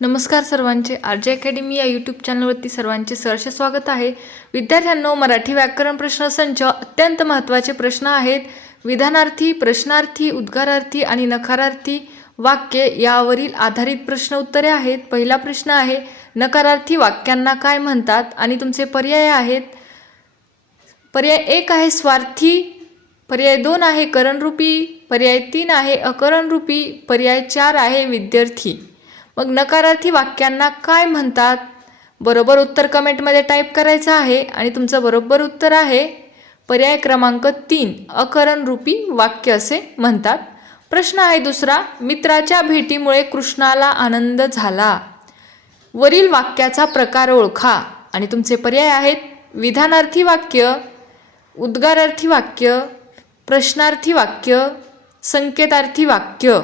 नमस्कार सर्वांचे. R J academy या यूट्यूब चॅनलवरती सर्वांचे सहर्ष स्वागत आहे. विद्यार्थ्यांनो मराठी व्याकरण प्रश्न संच अत्यंत महत्त्वाचे प्रश्न आहेत. विधानार्थी प्रश्नार्थी उद्गारार्थी आणि नकारार्थी वाक्य यावरील आधारित प्रश्न उत्तरे आहेत. पहिला प्रश्न आहे नकारार्थी वाक्यांना काय म्हणतात? आणि तुमचे पर्याय आहेत. पर्याय एक आहे स्वार्थी पर्याय दोन आहे करणरूपी पर्याय तीन आहे अकरणरूपी पर्याय चार आहे विद्यार्थी. मग नकारार्थी वाक्यांना काय म्हणतात? बरोबर उत्तर कमेंटमध्ये टाईप करायचं आहे आणि तुमचं बरोबर उत्तर आहे. पर्याय क्रमांक तीन अकरणरूपी वाक्य असे म्हणतात. प्रश्न आहे दुसरा मित्राच्या भेटीमुळे कृष्णाला आनंद झाला. वरील वाक्याचा प्रकार ओळखा आणि तुमचे पर्याय आहेत. विधानार्थी वाक्य उद्गारार्थी वाक्य प्रश्नार्थी वाक्य संकेतार्थी वाक्य.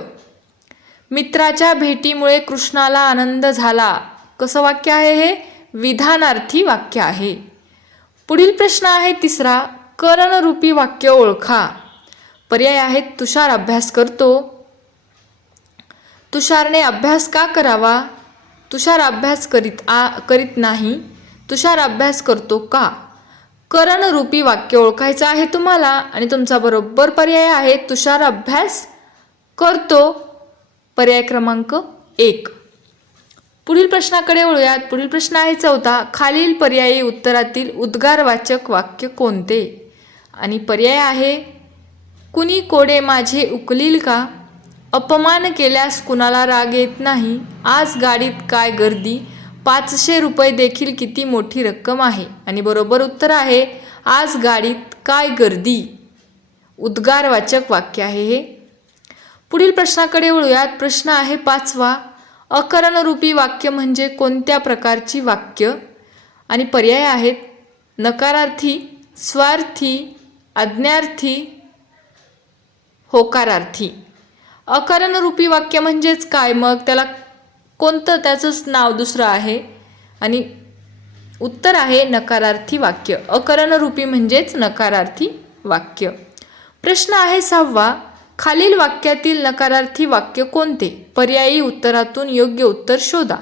मित्राच्या भेटीमुळे कृष्णाला आनंद झाला. कसं वाक्य आहे हे? विधानार्थी वाक्य आहे. पुढील प्रश्न आहे तिसरा. करणरूपी वाक्य ओळखा. पर्याय आहेत. तुषार अभ्यास करतो. तुषारने अभ्यास का करावा? तुषार अभ्यास करीत आ करीत नाही. तुषार अभ्यास करतो का? करणरूपी वाक्य ओळखायचं आहे तुम्हाला आणि तुमचा बरोबर पर्याय आहे. तुषार अभ्यास करतो. पर्याय क्रमांक एक. पुढील प्रश्नाकडे वळूयात. पुढील प्रश्न आहे चौथा. खालील पर्यायी उत्तरातील उद्गारवाचक वाक्य कोणते? आणि पर्याय आहे कुणी कोडे माझे उकलील का? अपमान केल्यास कुणाला राग येत नाही? आज गाडीत काय गर्दी? पाचशे रुपये देखील किती मोठी रक्कम आहे? आणि बरोबर उत्तर आहे आज गाडीत काय गर्दी? उद्गारवाचक वाक्य आहे हे. पुढील प्रश्नाकडे वळूयात. प्रश्न आहे पाचवा. अकरणरूपी वाक्य म्हणजे कोणत्या प्रकारची वाक्य? आणि पर्याय आहेत. नकारार्थी स्वार्थी आज्ञार्थी होकारार्थी. अकरणरूपी वाक्य म्हणजेच काय? मग त्याला कोणतं त्याचंच नाव दुसरं आहे. आणि उत्तर आहे नकारार्थी वाक्य. अकरणरूपी म्हणजेच नकारार्थी वाक्य. प्रश्न आहे सहावा. खालील वाक्यातील नकारार्थी वाक्य कोणते? पर्यायी उत्तरातून योग्य उत्तर शोधा.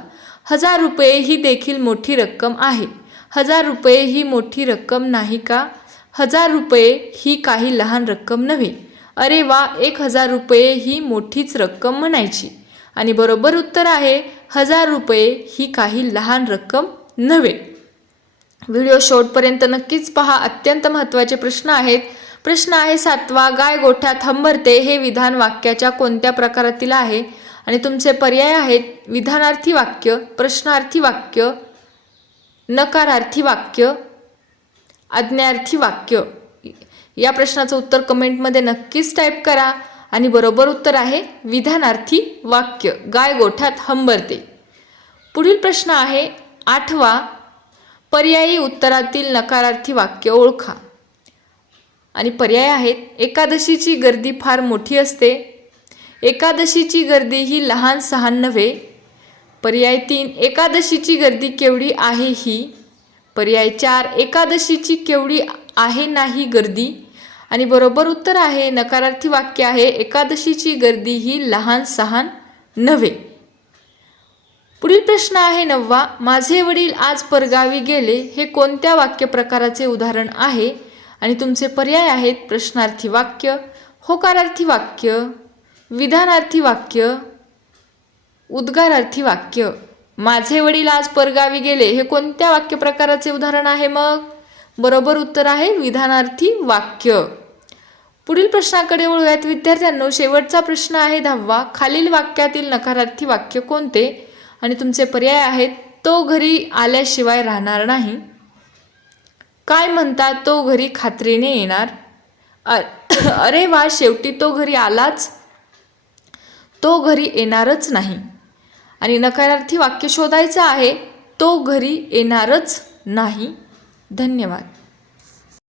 हजार रुपये ही देखील मोठी रक्कम आहे. हजार रुपये ही मोठी रक्कम नाही का? हजार रुपये ही काही लहान रक्कम नव्हे. अरे वा एक हजार रुपये ही मोठीच रक्कम म्हणायची. आणि बरोबर उत्तर आहे हजार रुपये ही काही लहान रक्कम नव्हे. व्हिडिओ शेवटपर्यंत नक्कीच पहा. अत्यंत महत्त्वाचे प्रश्न आहेत. प्रश्न आहे सातवा गाय गोठ्यात हंबरते हे विधान वाक्याच्या कोणत्या प्रकारातील आहे? आणि तुमचे पर्याय आहेत विधानार्थी वाक्य प्रश्नार्थी वाक्य नकारार्थी वाक्य आज्ञार्थी वाक्य. या प्रश्नाचं उत्तर कमेंटमध्ये नक्कीच टाईप करा. आणि बरोबर उत्तर आहे विधानार्थी वाक्य गाय गोठ्यात हंबरते. पुढील प्रश्न आहे आठवा पर्यायी उत्तरातील नकारार्थी वाक्य ओळखा. आणि पर्याय आहेत. एकादशीची गर्दी फार मोठी असते. एकादशीची गर्दी ही लहान सहान नव्हे. पर्याय तीन एकादशीची गर्दी केवढी आहे ही? पर्याय चार एकादशीची केवढी आहे नाही गर्दी? आणि बरोबर उत्तर आहे नकारार्थी वाक्य आहे एकादशीची गर्दी ही लहान सहान नव्हे. पुढील प्रश्न आहे नववा माझे वडील आज परगावी गेले. हे कोणत्या वाक्य प्रकाराचे उदाहरण आहे? आणि तुमचे पर्याय आहेत प्रश्नार्थी वाक्य होकारार्थी वाक्य विधानार्थी वाक्य उद्गारार्थी वाक्य. माझे वडील आज परगावी गेले. हे कोणत्या वाक्य प्रकाराचे उदाहरण आहे मग? बरोबर उत्तर आहे विधानार्थी वाक्य. पुढील प्रश्नाकडे वळूयात. विद्यार्थ्यांनो शेवटचा प्रश्न आहे दहावा. खालील वाक्यातील नकारार्थी वाक्य कोणते? आणि तुमचे पर्याय आहेत तो घरी आल्याशिवाय राहणार नाही. काय म्हणतात तो घरी खात्रीने येणार? अ- अरे वा शेवटी तो घरी आलाच. तो घरी येणारच नाही. आणि नकारार्थी वाक्य शोधायचं आहे तो घरी येणारच नाही. धन्यवाद.